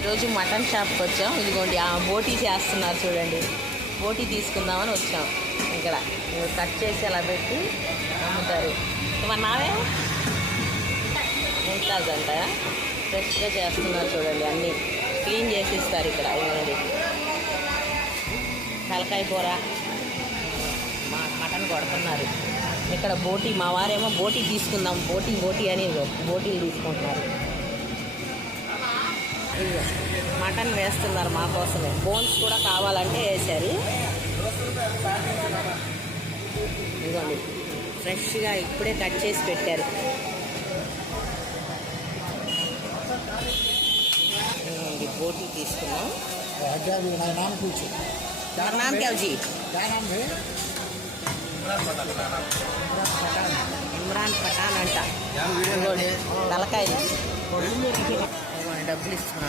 ఈరోజు మటన్ షాప్కి వచ్చాం. ఇదిగోండి ఆ బోటీ చేస్తున్నారు చూడండి. బోటీ తీసుకుందామని వచ్చాం. ఇక్కడ కట్ చేసి అలా పెట్టి అమ్ముతారు. నావే ముంతాజ్ అంట. ఫ్రెష్గా చేస్తున్నారు చూడండి. అన్నీ క్లీన్ చేసి ఇస్తారు ఇక్కడ. ఇదిగోండి తలకాయ కూర, మటన్ కొడుతున్నారు. ఇక్కడ బోటీ, మా వారేమో బోటీ తీసుకుందాం, బోటీ అని బోటీలు తీసుకుంటున్నారు. ఇదిగో మటన్ వేస్తున్నారు మా కోసమే. బోన్స్ కూడా కావాలంటే వేశారు. ఇదిగోండి ఫ్రెష్గా ఇప్పుడే కట్ చేసి పెట్టారు. ఇదిగోండి బోటీ తీసుకున్నాం. नाम क्या जी? ఇమ్రాన్ పఠాన్ అంట. తలకాయ డబ్బులు ఇస్తున్నారు.